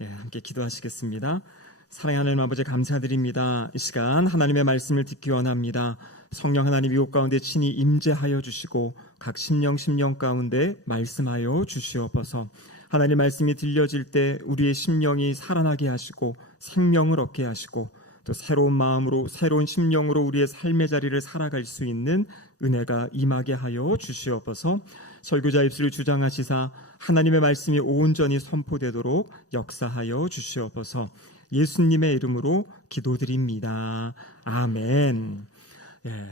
함께 기도하시겠습니다. 사랑하는 하나님 아버지 감사드립니다. 이 시간 하나님의 말씀을 듣기 원합니다. 성령 하나님 이곳 가운데 친히 임재하여 주시고 각 심령 가운데 말씀하여 주시옵소서. 하나님 말씀이 들려질 때 우리의 심령이 살아나게 하시고 생명을 얻게 하시고 또 새로운 마음으로 새로운 심령으로 우리의 삶의 자리를 살아갈 수 있는 은혜가 임하게 하여 주시옵소서. 설교자 입술을 주장하시사 하나님의 말씀이 온전히 선포되도록 역사하여 주시옵소서. 예수님의 이름으로 기도드립니다. 아멘.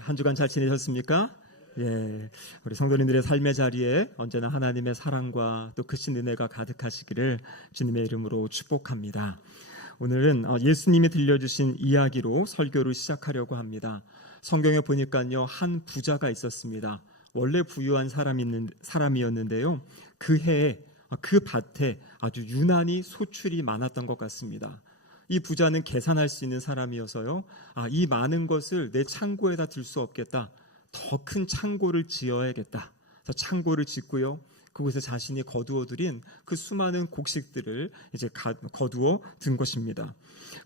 한 주간 잘 지내셨습니까? 우리 성도님들의 삶의 자리에 언제나 하나님의 사랑과 또 크신 은혜가 가득하시기를 주님의 이름으로 축복합니다. 오늘은 예수님이 들려주신 이야기로 설교를 시작하려고 합니다. 성경에 보니까요, 한 부자가 있었습니다. 원래 부유한 사람이었는데요, 그 해에 그 밭에 아주 유난히 소출이 많았던 것 같습니다. 이 부자는 계산할 수 있는 사람이어서요, 이 많은 것을 내 창고에다 둘 수 없겠다, 더 큰 창고를 지어야겠다. 그래서 창고를 짓고요, 그곳에 자신이 거두어들인 그 수많은 곡식들을 이제 거두어 둔 것입니다.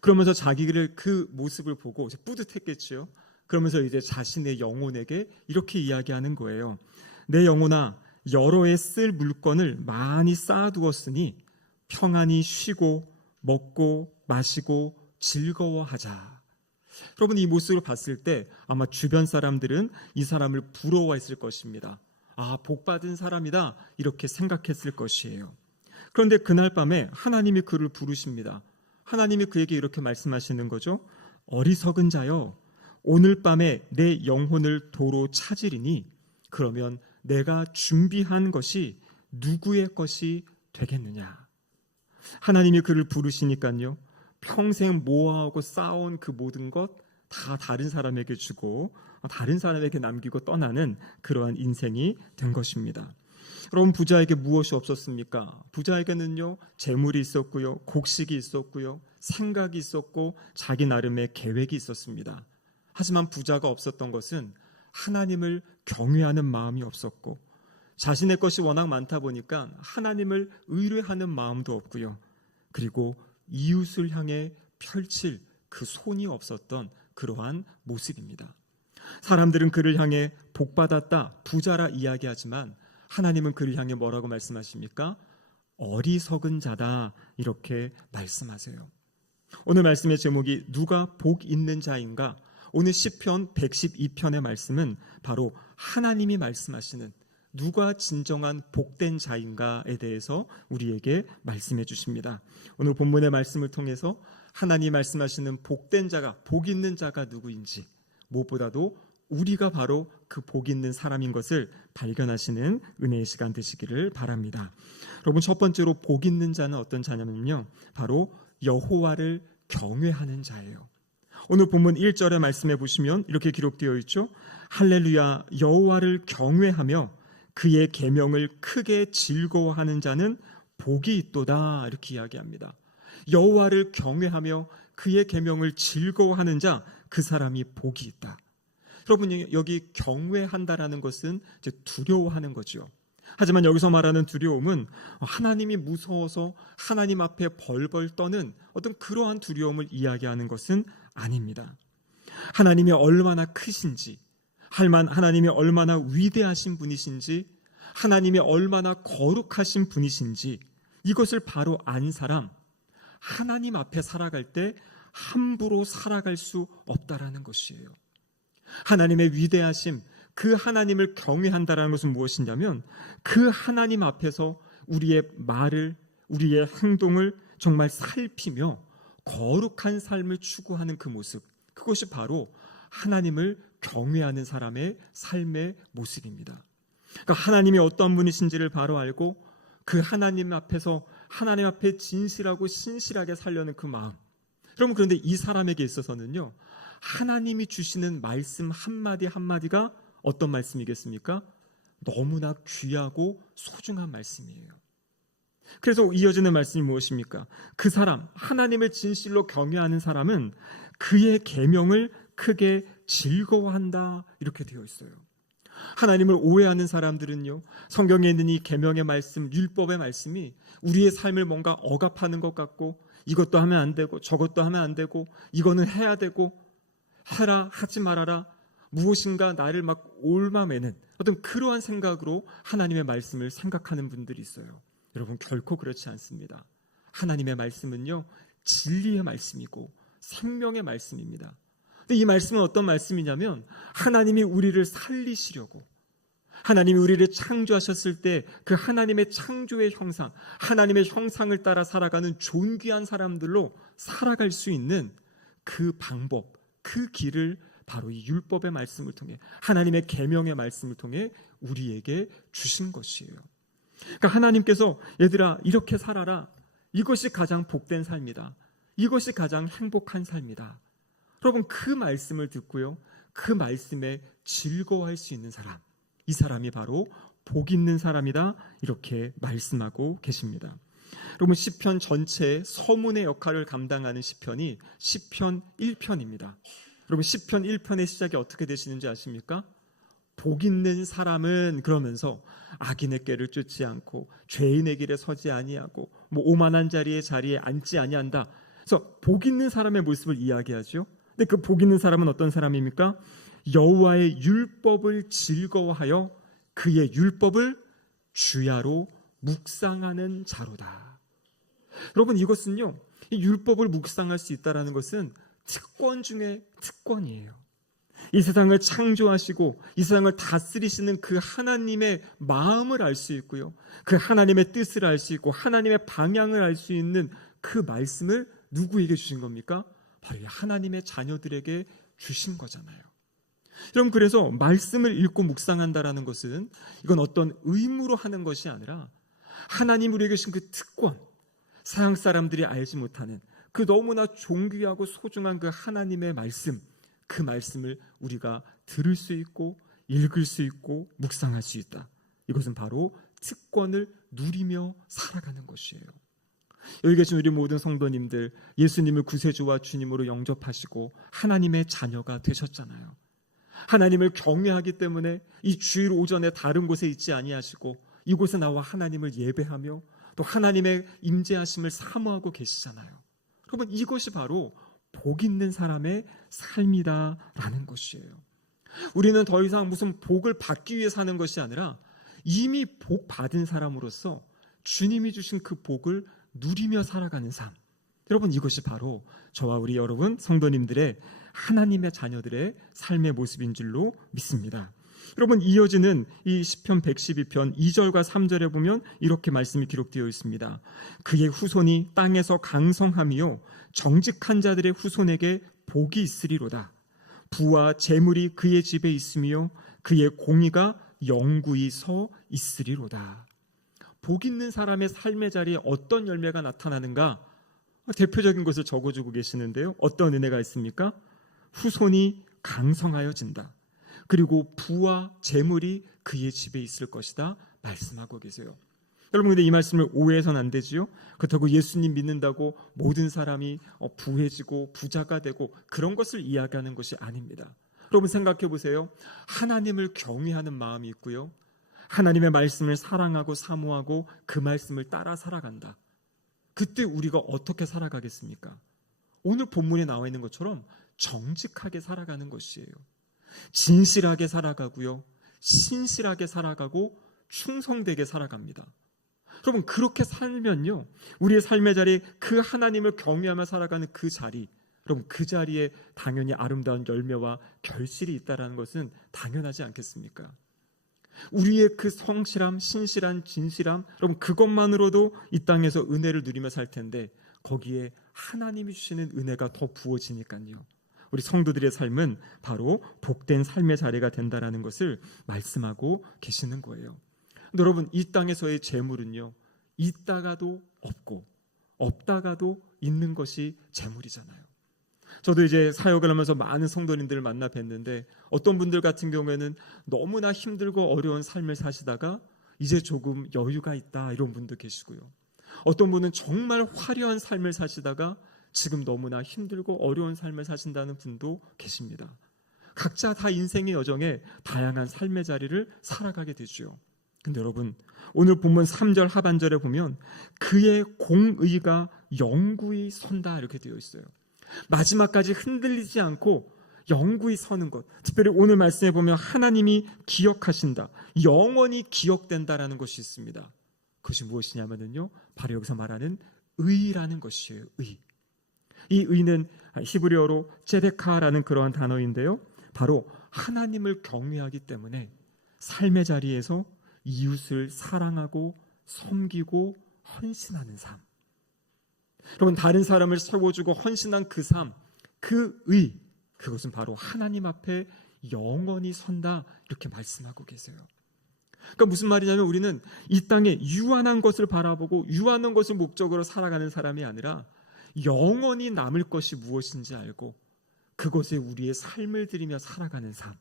그러면서 자기를 그 모습을 보고 이제 뿌듯했겠죠. 그러면서 이제 자신의 영혼에게 이렇게 이야기하는 거예요. 내 영혼아, 여러 해 쓸 물건을 많이 쌓아두었으니 평안히 쉬고 먹고 마시고 즐거워하자. 여러분, 이 모습을 봤을 때 아마 주변 사람들은 이 사람을 부러워했을 것입니다. 복받은 사람이다, 이렇게 생각했을 것이에요. 그런데 그날 밤에 하나님이 그를 부르십니다. 하나님이 그에게 이렇게 말씀하시는 거죠. 어리석은 자여, 오늘 밤에 내 영혼을 도로 찾으리니 그러면 내가 준비한 것이 누구의 것이 되겠느냐. 하나님이 그를 부르시니까요, 평생 모아오고 쌓아온 그 모든 것 다 다른 사람에게 주고 다른 사람에게 남기고 떠나는 그러한 인생이 된 것입니다. 여러분, 부자에게 무엇이 없었습니까? 부자에게는요, 재물이 있었고요, 곡식이 있었고요, 생각이 있었고 자기 나름의 계획이 있었습니다. 하지만 부자가 없었던 것은 하나님을 경외하는 마음이 없었고, 자신의 것이 워낙 많다 보니까 하나님을 의뢰하는 마음도 없고요, 그리고 이웃을 향해 펼칠 그 손이 없었던 그러한 모습입니다. 사람들은 그를 향해 복받았다, 부자라 이야기하지만 하나님은 그를 향해 뭐라고 말씀하십니까? 어리석은 자다, 이렇게 말씀하세요. 오늘 말씀의 제목이 누가 복 있는 자인가? 오늘 시편 112편의 말씀은 바로 하나님이 말씀하시는 누가 진정한 복된 자인가에 대해서 우리에게 말씀해 주십니다. 오늘 본문의 말씀을 통해서 하나님이 말씀하시는 복된 자가, 복 있는 자가 누구인지, 무엇보다도 우리가 바로 그 복 있는 사람인 것을 발견하시는 은혜의 시간 되시기를 바랍니다. 여러분, 첫 번째로 복 있는 자는 어떤 자냐면요, 바로 여호와를 경외하는 자예요. 오늘 본문 1절의 말씀해 보시면 이렇게 기록되어 있죠. 할렐루야, 여호와를 경외하며 그의 계명을 크게 즐거워하는 자는 복이 있도다, 이렇게 이야기합니다. 여호와를 경외하며 그의 계명을 즐거워하는 자, 그 사람이 복이 있다. 여러분, 여기 경외한다라는 것은 이제 두려워하는 거죠. 하지만 여기서 말하는 두려움은 하나님이 무서워서 하나님 앞에 벌벌 떠는 어떤 그러한 두려움을 이야기하는 것은 아닙니다. 하나님이 얼마나 크신지, 하나님이 얼마나 위대하신 분이신지, 하나님이 얼마나 거룩하신 분이신지, 이것을 바로 안 사람, 하나님 앞에 살아갈 때 함부로 살아갈 수 없다라는 것이에요. 하나님의 위대하심, 그 하나님을 경외한다라는 것은 무엇이냐면 그 하나님 앞에서 우리의 말을, 우리의 행동을 정말 살피며 거룩한 삶을 추구하는 그 모습, 그것이 바로 하나님을 경외하는 사람의 삶의 모습입니다. 그러니까 하나님이 어떤 분이신지를 바로 알고 그 하나님 앞에서 하나님 앞에 진실하고 신실하게 살려는 그 마음. 여러분, 그런데 이 사람에게 있어서는요, 하나님이 주시는 말씀 한마디 한마디가 어떤 말씀이겠습니까? 너무나 귀하고 소중한 말씀이에요. 그래서 이어지는 말씀이 무엇입니까? 그 사람, 하나님을 진실로 경외하는 사람은 그의 계명을 크게 즐거워한다, 이렇게 되어 있어요. 하나님을 오해하는 사람들은요, 성경에 있는 이 계명의 말씀, 율법의 말씀이 우리의 삶을 뭔가 억압하는 것 같고, 이것도 하면 안 되고 저것도 하면 안 되고, 이거는 해야 되고, 해라 하지 말아라, 무엇인가 나를 막 옮아매는 어떤 그러한 생각으로 하나님의 말씀을 생각하는 분들이 있어요. 여러분, 결코 그렇지 않습니다. 하나님의 말씀은요, 진리의 말씀이고 생명의 말씀입니다. 근데 이 말씀은 어떤 말씀이냐면, 하나님이 우리를 살리시려고, 하나님이 우리를 창조하셨을 때 그 하나님의 창조의 형상, 하나님의 형상을 따라 살아가는 존귀한 사람들로 살아갈 수 있는 그 방법, 그 길을 바로 이 율법의 말씀을 통해, 하나님의 계명의 말씀을 통해 우리에게 주신 것이에요. 그러니까 하나님께서 얘들아 이렇게 살아라, 이것이 가장 복된 삶이다, 이것이 가장 행복한 삶이다. 여러분, 그 말씀을 듣고요, 그 말씀에 즐거워할 수 있는 사람, 이 사람이 바로 복 있는 사람이다, 이렇게 말씀하고 계십니다. 여러분, 시편 전체의 서문의 역할을 감당하는 시편이 시편 1편입니다. 여러분, 시편 1편의 시작이 어떻게 되시는지 아십니까? 복 있는 사람은, 그러면서 악인의 꾀를 쫓지 않고 죄인의 길에 서지 아니하고 오만한 자리에 앉지 아니한다. 그래서 복 있는 사람의 모습을 이야기하죠. 근데 그 복 있는 사람은 어떤 사람입니까? 여호와의 율법을 즐거워하여 그의 율법을 주야로 묵상하는 자로다. 여러분, 이것은요, 이 율법을 묵상할 수 있다는 것은 특권 중에 특권이에요. 이 세상을 창조하시고 이 세상을 다스리시는 그 하나님의 마음을 알 수 있고요, 그 하나님의 뜻을 알 수 있고 하나님의 방향을 알 수 있는 그 말씀을 누구에게 주신 겁니까? 바로 하나님의 자녀들에게 주신 거잖아요. 여러분, 그래서 말씀을 읽고 묵상한다라는 것은 이건 어떤 의무로 하는 것이 아니라 하나님 우리에게 주신 그 특권, 세상 사람들이 알지 못하는 그 너무나 존귀하고 소중한 그 하나님의 말씀, 그 말씀을 우리가 들을 수 있고 읽을 수 있고 묵상할 수 있다. 이것은 바로 특권을 누리며 살아가는 것이에요. 여기 계신 우리 모든 성도님들, 예수님을 구세주와 주님으로 영접하시고 하나님의 자녀가 되셨잖아요. 하나님을 경외하기 때문에 이 주일 오전에 다른 곳에 있지 아니하시고 이곳에 나와 하나님을 예배하며 또 하나님의 임재하심을 사모하고 계시잖아요. 여러분, 이것이 바로 복 있는 사람의 삶이다라는 것이에요. 우리는 더 이상 무슨 복을 받기 위해 사는 것이 아니라 이미 복 받은 사람으로서 주님이 주신 그 복을 누리며 살아가는 삶. 여러분, 이것이 바로 저와 우리 여러분 성도님들의, 하나님의 자녀들의 삶의 모습인 줄로 믿습니다. 여러분, 이어지는 이 시편 112편 2절과 3절에 보면 이렇게 말씀이 기록되어 있습니다. 그의 후손이 땅에서 강성하며 정직한 자들의 후손에게 복이 있으리로다. 부와 재물이 그의 집에 있으며 그의 공의가 영구히 서 있으리로다. 복 있는 사람의 삶의 자리에 어떤 열매가 나타나는가? 대표적인 것을 적어주고 계시는데요. 어떤 은혜가 있습니까? 후손이 강성하여진다. 그리고 부와 재물이 그의 집에 있을 것이다 말씀하고 계세요. 여러분, 근데 이 말씀을 오해해서는 안 되지요. 그렇다고 예수님 믿는다고 모든 사람이 부해지고 부자가 되고 그런 것을 이야기하는 것이 아닙니다. 여러분, 생각해 보세요. 하나님을 경외하는 마음이 있고요, 하나님의 말씀을 사랑하고 사모하고 그 말씀을 따라 살아간다. 그때 우리가 어떻게 살아가겠습니까? 오늘 본문에 나와 있는 것처럼 정직하게 살아가는 것이에요. 진실하게 살아가고요, 신실하게 살아가고 충성되게 살아갑니다. 여러분, 그렇게 살면요, 우리의 삶의 자리에 그 하나님을 경외하며 살아가는 그 자리, 여러분, 그 자리에 당연히 아름다운 열매와 결실이 있다는 것은 당연하지 않겠습니까? 우리의 그 성실함, 신실한 진실함, 여러분, 그것만으로도 이 땅에서 은혜를 누리며 살 텐데 거기에 하나님이 주시는 은혜가 더 부어지니까요, 우리 성도들의 삶은 바로 복된 삶의 자리가 된다라는 것을 말씀하고 계시는 거예요. 여러분, 이 땅에서의 재물은요, 있다가도 없고 없다가도 있는 것이 재물이잖아요. 저도 이제 사역을 하면서 많은 성도님들을 만나 뵀는데 어떤 분들 같은 경우에는 너무나 힘들고 어려운 삶을 사시다가 이제 조금 여유가 있다, 이런 분도 계시고요. 어떤 분은 정말 화려한 삶을 사시다가 지금 너무나 힘들고 어려운 삶을 사신다는 분도 계십니다. 각자 다 인생의 여정에 다양한 삶의 자리를 살아가게 되죠. 근데 여러분, 오늘 본문 3절 하반절에 보면 그의 공의가 영구히 선다 이렇게 되어 있어요. 마지막까지 흔들리지 않고 영구히 서는 것, 특별히 오늘 말씀에 보면 하나님이 기억하신다, 영원히 기억된다라는 것이 있습니다. 그것이 무엇이냐면요, 바로 여기서 말하는 의라는 것이에요. 의. 이 의는 히브리어로 제데카라는 그러한 단어인데요, 바로 하나님을 경외하기 때문에 삶의 자리에서 이웃을 사랑하고 섬기고 헌신하는 삶, 여러분, 다른 사람을 세워주고 헌신한 그 삶, 그 의, 그것은 바로 하나님 앞에 영원히 선다 이렇게 말씀하고 계세요. 그러니까 무슨 말이냐면 우리는 이 땅에 유한한 것을 바라보고 유한한 것을 목적으로 살아가는 사람이 아니라 영원히 남을 것이 무엇인지 알고 그것에 우리의 삶을 들이며 살아가는 삶,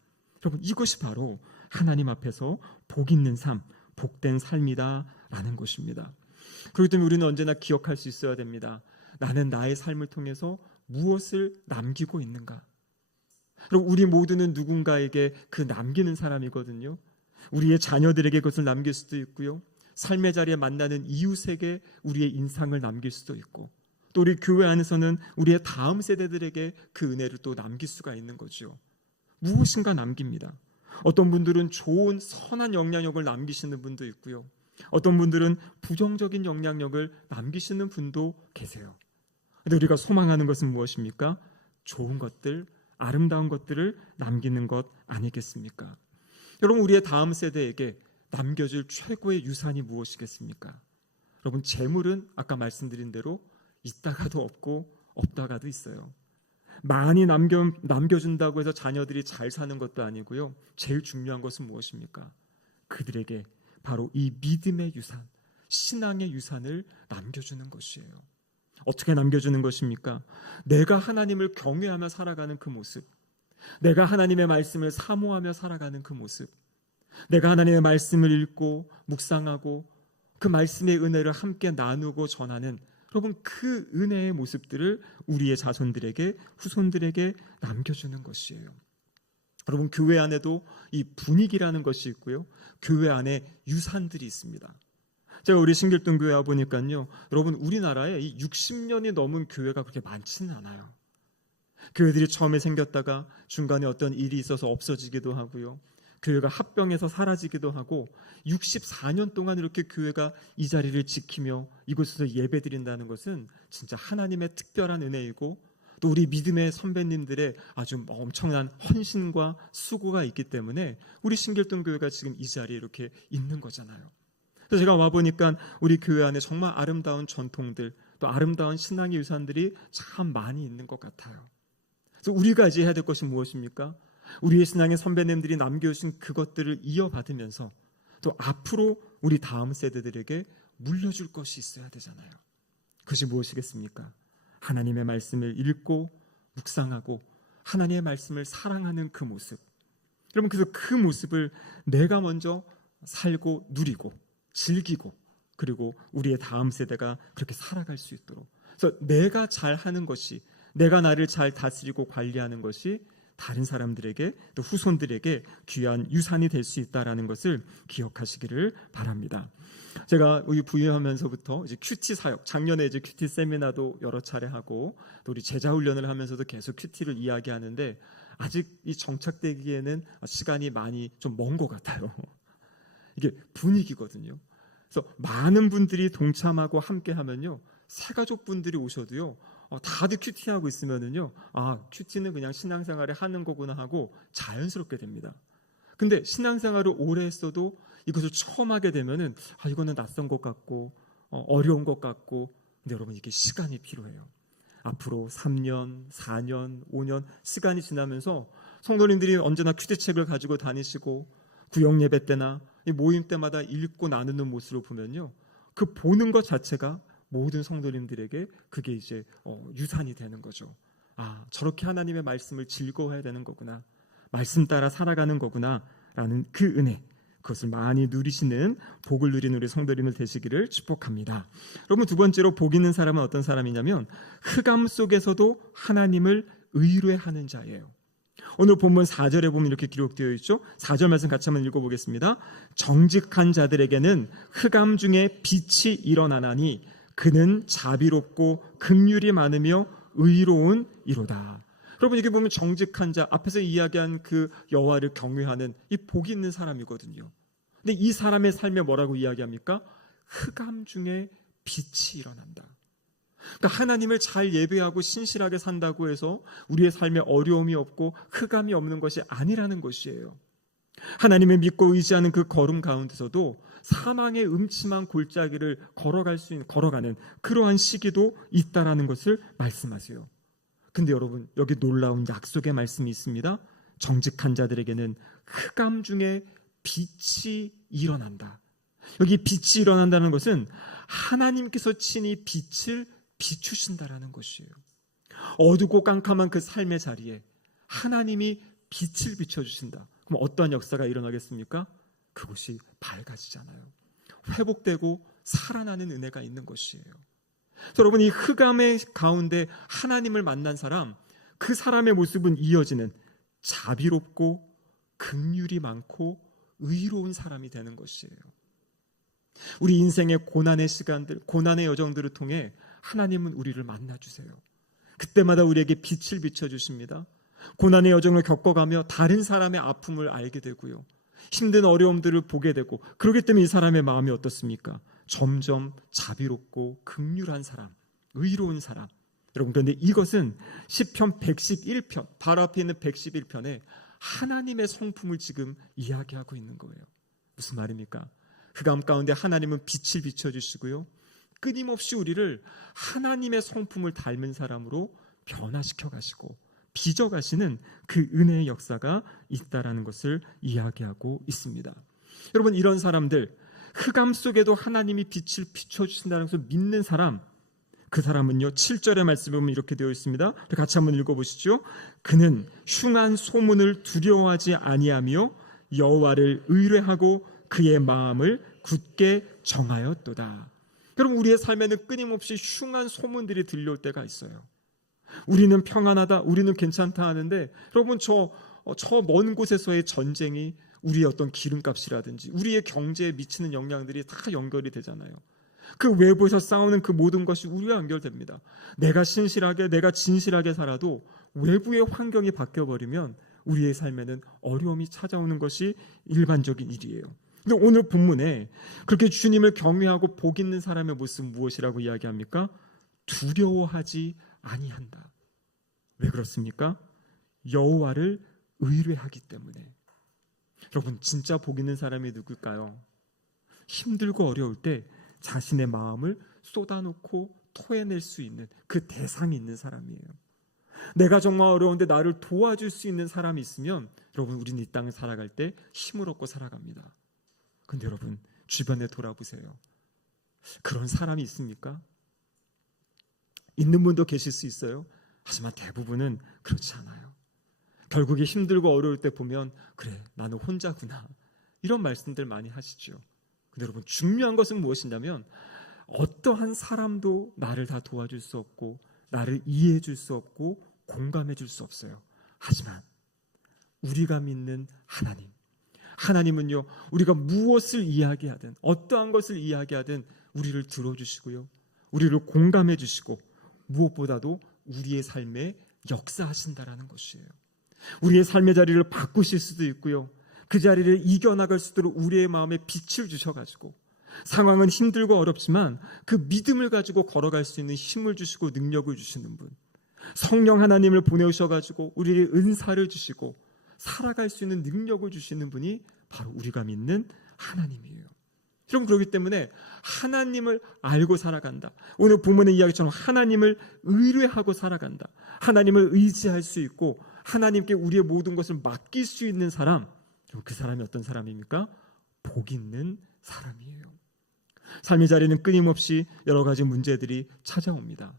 여러분, 이것이 바로 하나님 앞에서 복 있는 삶, 복된 삶이다라는 것입니다. 그렇기 때문에 우리는 언제나 기억할 수 있어야 됩니다. 나는 나의 삶을 통해서 무엇을 남기고 있는가? 그리고 우리 모두는 누군가에게 그 남기는 사람이거든요. 우리의 자녀들에게 그것을 남길 수도 있고요, 삶의 자리에 만나는 이웃에게 우리의 인상을 남길 수도 있고, 또 우리 교회 안에서는 우리의 다음 세대들에게 그 은혜를 또 남길 수가 있는 거죠. 무엇인가 남깁니다. 어떤 분들은 좋은 선한 영향력을 남기시는 분도 있고요, 어떤 분들은 부정적인 영향력을 남기시는 분도 계세요. 그런데 우리가 소망하는 것은 무엇입니까? 좋은 것들, 아름다운 것들을 남기는 것 아니겠습니까? 여러분, 우리의 다음 세대에게 남겨줄 최고의 유산이 무엇이겠습니까? 여러분, 재물은 아까 말씀드린 대로 있다가도 없고 없다가도 있어요. 많이 남겨준다고 해서 자녀들이 잘 사는 것도 아니고요, 제일 중요한 것은 무엇입니까? 그들에게 바로 이 믿음의 유산, 신앙의 유산을 남겨주는 것이에요. 어떻게 남겨주는 것입니까? 내가 하나님을 경외하며 살아가는 그 모습, 내가 하나님의 말씀을 사모하며 살아가는 그 모습, 내가 하나님의 말씀을 읽고 묵상하고 그 말씀의 은혜를 함께 나누고 전하는, 여러분, 그 은혜의 모습들을 우리의 자손들에게, 후손들에게 남겨주는 것이에요. 여러분, 교회 안에도 이 분위기라는 것이 있고요, 교회 안에 유산들이 있습니다. 제가 우리 신길동 교회 와보니까요, 여러분, 우리나라에 이 60년이 넘은 교회가 그렇게 많지는 않아요. 교회들이 처음에 생겼다가 중간에 어떤 일이 있어서 없어지기도 하고요, 교회가 합병해서 사라지기도 하고, 64년 동안 이렇게 교회가 이 자리를 지키며 이곳에서 예배드린다는 것은 진짜 하나님의 특별한 은혜이고, 또 우리 믿음의 선배님들의 아주 엄청난 헌신과 수고가 있기 때문에 우리 신길동 교회가 지금 이 자리에 이렇게 있는 거잖아요. 그래서 제가 와보니까 우리 교회 안에 정말 아름다운 전통들, 또 아름다운 신앙의 유산들이 참 많이 있는 것 같아요. 그래서 우리가 이제 해야 될 것이 무엇입니까? 우리의 신앙의 선배님들이 남겨주신 그것들을 이어받으면서 또 앞으로 우리 다음 세대들에게 물려줄 것이 있어야 되잖아요. 그것이 무엇이겠습니까? 하나님의 말씀을 읽고 묵상하고 하나님의 말씀을 사랑하는 그 모습. 여러분, 그래서 그 모습을 내가 먼저 살고 누리고 즐기고, 그리고 우리의 다음 세대가 그렇게 살아갈 수 있도록, 그래서 내가 잘하는 것이, 내가 나를 잘 다스리고 관리하는 것이 다른 사람들에게, 또 후손들에게 귀한 유산이 될 수 있다는 것을 기억하시기를 바랍니다. 제가 부임하면서부터 이제 큐티 사역, 작년에 이제 큐티 세미나도 여러 차례 하고, 또 우리 제자 훈련을 하면서도 계속 큐티를 이야기하는데, 아직 이 정착되기에는 시간이 많이 좀 먼 것 같아요. 이게 분위기거든요. 그래서 많은 분들이 동참하고 함께 하면요, 새가족 분들이 오셔도요, 다들 큐티하고 있으면은요, 아, 큐티는 그냥 신앙생활에 하는 거구나 하고 자연스럽게 됩니다. 근데 신앙생활을 오래 했어도 이것을 처음 하게 되면은, 아, 이거는 낯선 것 같고 어려운 것 같고, 근데 여러분, 이게 시간이 필요해요. 앞으로 3년, 4년, 5년 시간이 지나면서 성도님들이 언제나 큐티책을 가지고 다니시고 구역 예배 때나 이 모임 때마다 읽고 나누는 모습을 보면요, 그 보는 것 자체가 모든 성도님들에게 그게 이제 유산이 되는 거죠. 아, 저렇게 하나님의 말씀을 즐거워해야 되는 거구나, 말씀 따라 살아가는 거구나 라는 그 은혜, 그것을 많이 누리시는, 복을 누리는 우리 성도님들 되시기를 축복합니다. 여러분, 두 번째로 복 있는 사람은 어떤 사람이냐면 흑암 속에서도 하나님을 의뢰하는 자예요. 오늘 본문 4절에 보면 이렇게 기록되어 있죠. 4절 말씀 같이 한번 읽어보겠습니다. 정직한 자들에게는 흑암 중에 빛이 일어나나니 그는 자비롭고 긍휼이 많으며 의로운 이로다. 여러분, 여기 보면 정직한 자, 앞에서 이야기한 그 여호와를 경외하는 이 복이 있는 사람이거든요. 근데 이 사람의 삶에 뭐라고 이야기합니까? 흑암 중에 빛이 일어난다. 그러니까 하나님을 잘 예배하고 신실하게 산다고 해서 우리의 삶에 어려움이 없고 흑암이 없는 것이 아니라는 것이에요. 하나님을 믿고 의지하는 그 걸음 가운데서도 사망의 음침한 골짜기를 걸어가는 그러한 시기도 있다라는 것을 말씀하세요. 근데 여러분, 여기 놀라운 약속의 말씀이 있습니다. 정직한 자들에게는 흑암 중에 빛이 일어난다. 여기 빛이 일어난다는 것은 하나님께서 친히 빛을 비추신다라는 것이에요. 어두고 깜깜한 그 삶의 자리에 하나님이 빛을 비춰주신다. 그럼 어떠한 역사가 일어나겠습니까? 그것이 밝아지잖아요. 회복되고 살아나는 은혜가 있는 것이에요. 여러분, 이 흑암의 가운데 하나님을 만난 사람, 그 사람의 모습은 이어지는 자비롭고 긍휼이 많고 의로운 사람이 되는 것이에요. 우리 인생의 고난의 시간들, 고난의 여정들을 통해 하나님은 우리를 만나주세요. 그때마다 우리에게 빛을 비춰주십니다. 고난의 여정을 겪어가며 다른 사람의 아픔을 알게 되고요, 힘든 어려움들을 보게 되고, 그렇기 때문에 이 사람의 마음이 어떻습니까? 점점 자비롭고 긍휼한 사람, 의로운 사람. 여러분, 그런데 이것은 시편 111편, 바로 앞에 있는 111편에 하나님의 성품을 지금 이야기하고 있는 거예요. 무슨 말입니까? 흑암 가운데 하나님은 빛을 비춰주시고요, 끊임없이 우리를 하나님의 성품을 닮은 사람으로 변화시켜 가시고 빚어가시는 그 은혜의 역사가 있다라는 것을 이야기하고 있습니다. 여러분, 이런 사람들, 흑암 속에도 하나님이 빛을 비춰주신다는 것을 믿는 사람, 그 사람은요, 7절의 말씀에 보면 이렇게 되어 있습니다. 같이 한번 읽어보시죠. 그는 흉한 소문을 두려워하지 아니하며 여호와를 의뢰하고 그의 마음을 굳게 정하였도다. 여러분, 우리의 삶에는 끊임없이 흉한 소문들이 들려올 때가 있어요. 우리는 평안하다, 우리는 괜찮다 하는데, 여러분, 저 먼 곳에서의 전쟁이 우리의 어떤 기름값이라든지 우리의 경제에 미치는 영향들이 다 연결이 되잖아요. 그 외부에서 싸우는 그 모든 것이 우리와 연결됩니다. 내가 신실하게, 내가 진실하게 살아도 외부의 환경이 바뀌어버리면 우리의 삶에는 어려움이 찾아오는 것이 일반적인 일이에요. 근데 오늘 본문에 그렇게 주님을 경외하고 복 있는 사람의 모습 무엇이라고 이야기합니까? 두려워하지 아니한다. 왜 그렇습니까? 여호와를 의뢰하기 때문에. 여러분, 진짜 복 있는 사람이 누굴까요? 힘들고 어려울 때 자신의 마음을 쏟아놓고 토해낼 수 있는 그 대상이 있는 사람이에요. 내가 정말 어려운데 나를 도와줄 수 있는 사람이 있으면, 여러분, 우리는 이 땅을 살아갈 때 힘을 얻고 살아갑니다. 근데 여러분, 주변에 돌아보세요. 그런 사람이 있습니까? 있는 분도 계실 수 있어요. 하지만 대부분은 그렇지 않아요. 결국에 힘들고 어려울 때 보면, 그래, 나는 혼자구나, 이런 말씀들 많이 하시죠. 근데 여러분, 중요한 것은 무엇이냐면, 어떠한 사람도 나를 다 도와줄 수 없고 나를 이해해 줄 수 없고 공감해 줄 수 없어요. 하지만 우리가 믿는 하나님은요, 우리가 무엇을 이야기하든 어떠한 것을 이야기하든 우리를 들어주시고요, 우리를 공감해 주시고, 무엇보다도 우리의 삶에 역사하신다라는 것이에요. 우리의 삶의 자리를 바꾸실 수도 있고요, 그 자리를 이겨나갈 수 있도록 우리의 마음에 빛을 주셔가지고, 상황은 힘들고 어렵지만 그 믿음을 가지고 걸어갈 수 있는 힘을 주시고 능력을 주시는 분, 성령 하나님을 보내셔가지고 우리의 은사를 주시고 살아갈 수 있는 능력을 주시는 분이 바로 우리가 믿는 하나님이에요. 여러분, 그렇기 때문에 하나님을 알고 살아간다. 오늘 본문의 이야기처럼 하나님을 의뢰하고 살아간다. 하나님을 의지할 수 있고 하나님께 우리의 모든 것을 맡길 수 있는 사람, 그 사람이 어떤 사람입니까? 복 있는 사람이에요. 삶의 자리는 끊임없이 여러 가지 문제들이 찾아옵니다.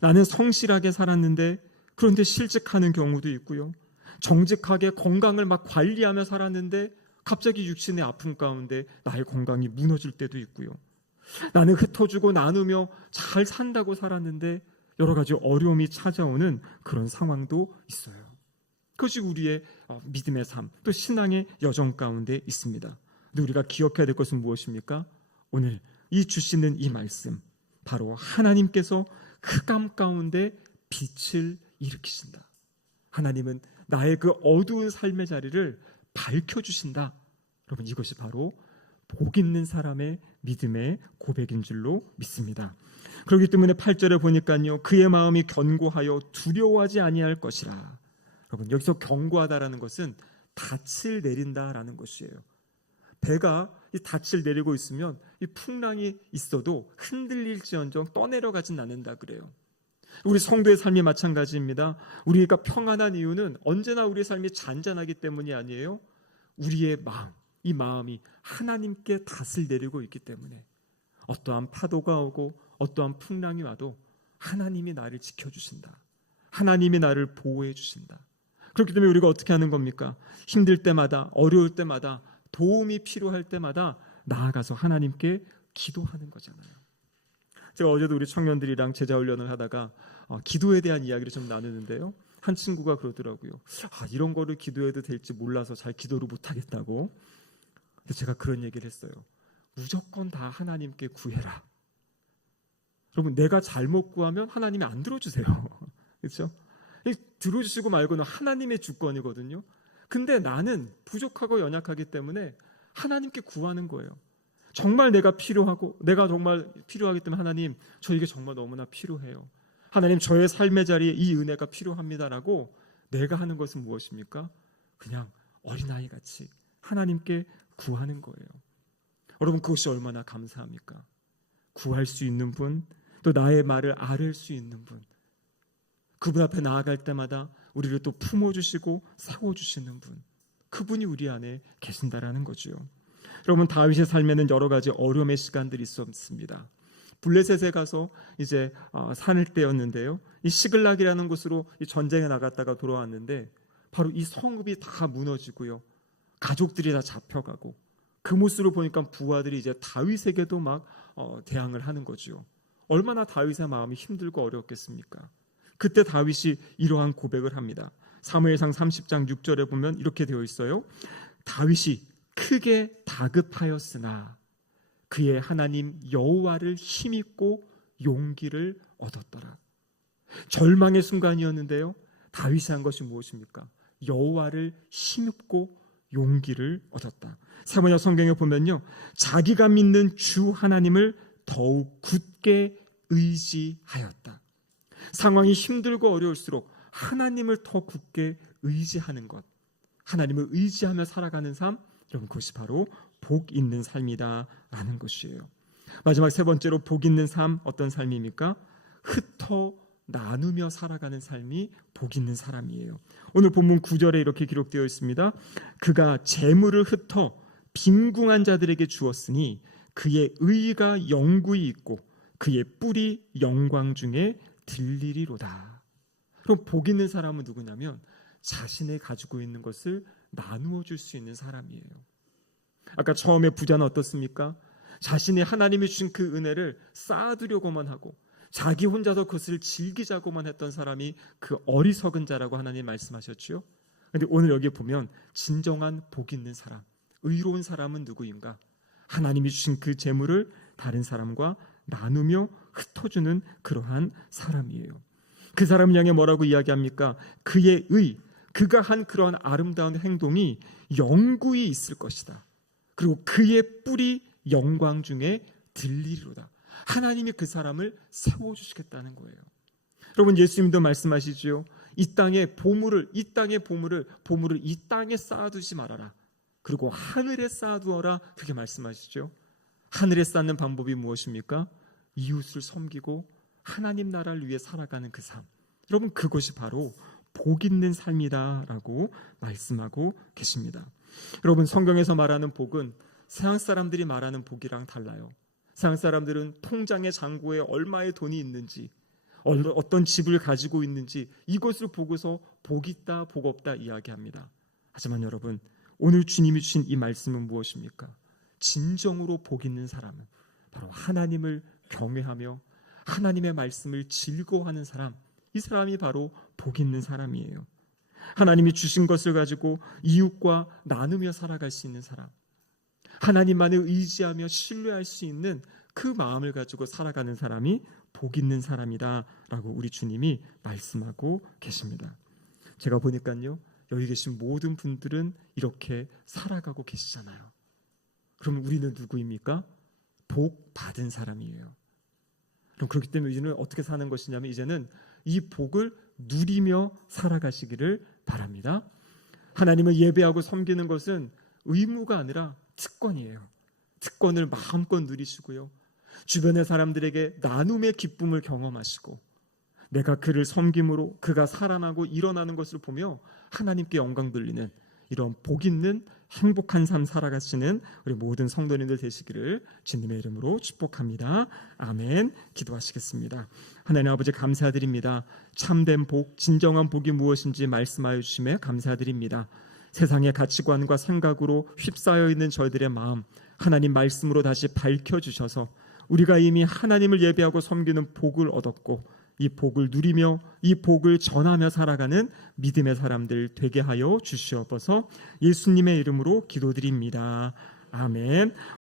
나는 성실하게 살았는데 그런데 실직하는 경우도 있고요, 정직하게 건강을 막 관리하며 살았는데 갑자기 육신의 아픔 가운데 나의 건강이 무너질 때도 있고요, 나는 흩어주고 나누며 잘 산다고 살았는데 여러 가지 어려움이 찾아오는 그런 상황도 있어요. 그것이 우리의 믿음의 삶, 또 신앙의 여정 가운데 있습니다. 근데 우리가 기억해야 될 것은 무엇입니까? 오늘 이 주시는 이 말씀, 바로 하나님께서 흑암 가운데 빛을 일으키신다. 하나님은 나의 그 어두운 삶의 자리를 밝혀주신다. 여러분, 이것이 바로 복 있는 사람의 믿음의 고백인 줄로 믿습니다. 그렇기 때문에 8절에 보니까요, 그의 마음이 견고하여 두려워하지 아니할 것이라. 여러분, 여기서 견고하다라는 것은 닻을 내린다라는 것이에요. 배가 이 닻을 내리고 있으면 이 풍랑이 있어도 흔들릴지언정 떠내려가진 않는다 그래요. 우리 성도의 삶이 마찬가지입니다. 우리가 평안한 이유는 언제나 우리의 삶이 잔잔하기 때문이 아니에요. 우리의 마음, 이 마음이 하나님께 닻을 내리고 있기 때문에 어떠한 파도가 오고 어떠한 풍랑이 와도 하나님이 나를 지켜주신다. 하나님이 나를 보호해 주신다. 그렇기 때문에 우리가 어떻게 하는 겁니까? 힘들 때마다, 어려울 때마다, 도움이 필요할 때마다 나아가서 하나님께 기도하는 거잖아요. 제가 어제도 우리 청년들이랑 제자훈련을 하다가 기도에 대한 이야기를 좀 나누는데요, 한 친구가 그러더라고요. 이런 거를 기도해도 될지 몰라서 잘 기도를 못하겠다고. 근데 제가 그런 얘기를 했어요. 무조건 다 하나님께 구해라. 여러분, 내가 잘못 구하면 하나님이 안 들어주세요. 그렇죠? 들어주시고 말고는 하나님의 주권이거든요. 근데 나는 부족하고 연약하기 때문에 하나님께 구하는 거예요. 정말 내가 필요하고, 내가 정말 필요하기 때문에 하나님, 저 이게 정말 너무나 필요해요. 하나님, 저의 삶의 자리에 이 은혜가 필요합니다라고 내가 하는 것은 무엇입니까? 그냥 어린아이같이 하나님께 구하는 거예요. 여러분, 그것이 얼마나 감사합니까? 구할 수 있는 분, 또 나의 말을 아를 수 있는 분, 그분 앞에 나아갈 때마다 우리를 또 품어주시고 세워주시는 분, 그분이 우리 안에 계신다라는 거죠. 여러분, 다윗의 삶에는 여러 가지 어려움의 시간들이 있었습니다. 블레셋에 가서 이제 사는 때였는데요, 이 시글락이라는 곳으로 이 전쟁에 나갔다가 돌아왔는데 바로 이 성읍이 다 무너지고요, 가족들이 다 잡혀가고, 그 모습을 보니까 부하들이 이제 다윗에게도 막 대항을 하는 거죠. 얼마나 다윗의 마음이 힘들고 어려웠겠습니까? 그때 다윗이 이러한 고백을 합니다. 사무엘상 30장 6절에 보면 이렇게 되어 있어요. 다윗이 크게 다급하였으나 그의 하나님 여호와를 힘입고 용기를 얻었더라. 절망의 순간이었는데요, 다윗이 한 것이 무엇입니까? 여호와를 힘입고 용기를 얻었다. 사모냐 성경에 보면요, 자기가 믿는 주 하나님을 더욱 굳게 의지하였다. 상황이 힘들고 어려울수록 하나님을 더 굳게 의지하는 것, 하나님을 의지하며 살아가는 삶, 여러분, 그것이 바로 복 있는 삶이다라는 것이에요. 마지막 세 번째로 복 있는 삶, 어떤 삶입니까? 흩어 나누며 살아가는 삶이 복 있는 사람이에요. 오늘 본문 9절에 이렇게 기록되어 있습니다. 그가 재물을 흩어 빈궁한 자들에게 주었으니 그의 의가 영구히 있고 그의 뿔이 영광 중에 들리리로다. 그럼 복 있는 사람은 누구냐면 자신이 가지고 있는 것을 나누어 줄 수 있는 사람이에요. 아까 처음에 부자는 어떻습니까? 자신이 하나님이 주신 그 은혜를 쌓아두려고만 하고 자기 혼자서 그것을 즐기자고만 했던 사람이 그 어리석은 자라고 하나님 말씀하셨죠. 그런데 오늘 여기 보면 진정한 복 있는 사람, 의로운 사람은 누구인가? 하나님이 주신 그 재물을 다른 사람과 나누며 흩어주는 그러한 사람이에요. 그 사람을 향해 뭐라고 이야기합니까? 그의 의, 그가 한 그러한 아름다운 행동이 영구히 있을 것이다. 그리고 그의 뿔이 영광 중에 들리리로다. 하나님이 그 사람을 세워주시겠다는 거예요. 여러분, 예수님도 말씀하시지요. 이 땅의 보물을 이 땅에 쌓아두지 말아라. 그리고 하늘에 쌓아두어라. 그렇게 말씀하시죠. 하늘에 쌓는 방법이 무엇입니까? 이웃을 섬기고 하나님 나라를 위해 살아가는 그 삶. 여러분, 그것이 바로 복 있는 삶이다라고 말씀하고 계십니다. 여러분, 성경에서 말하는 복은 세상 사람들이 말하는 복이랑 달라요. 세상 사람들은 통장의 잔고에 얼마의 돈이 있는지, 어떤 집을 가지고 있는지 이것을 보고서 복 있다, 복 없다 이야기합니다. 하지만 여러분, 오늘 주님이 주신 이 말씀은 무엇입니까? 진정으로 복 있는 사람은 바로 하나님을 경외하며 하나님의 말씀을 즐거워하는 사람, 이 사람이 바로 복 있는 사람이에요. 하나님이 주신 것을 가지고 이웃과 나누며 살아갈 수 있는 사람, 하나님만을 의지하며 신뢰할 수 있는 그 마음을 가지고 살아가는 사람이 복 있는 사람이다라고 우리 주님이 말씀하고 계십니다. 제가 보니까요, 여기 계신 모든 분들은 이렇게 살아가고 계시잖아요. 그럼 우리는 누구입니까? 복 받은 사람이에요. 그럼 그렇기 때문에 이제는 어떻게 사는 것이냐면, 이제는 이 복을 누리며 살아가시기를 바랍니다. 하나님을 예배하고 섬기는 것은 의무가 아니라 특권이에요. 특권을 마음껏 누리시고요, 주변의 사람들에게 나눔의 기쁨을 경험하시고, 내가 그를 섬김으로 그가 살아나고 일어나는 것을 보며 하나님께 영광 돌리는 이런 복 있는 행복한 삶 살아가시는 우리 모든 성도님들 되시기를 주님의 이름으로 축복합니다. 아멘. 기도하시겠습니다. 하나님 아버지, 감사드립니다. 참된 복, 진정한 복이 무엇인지 말씀하여 주심에 감사드립니다. 세상의 가치관과 생각으로 휩싸여 있는 저희들의 마음, 하나님 말씀으로 다시 밝혀주셔서 우리가 이미 하나님을 예배하고 섬기는 복을 얻었고, 이 복을 누리며 이 복을 전하며 살아가는 믿음의 사람들 되게 하여 주시옵소서. 예수님의 이름으로 기도드립니다. 아멘.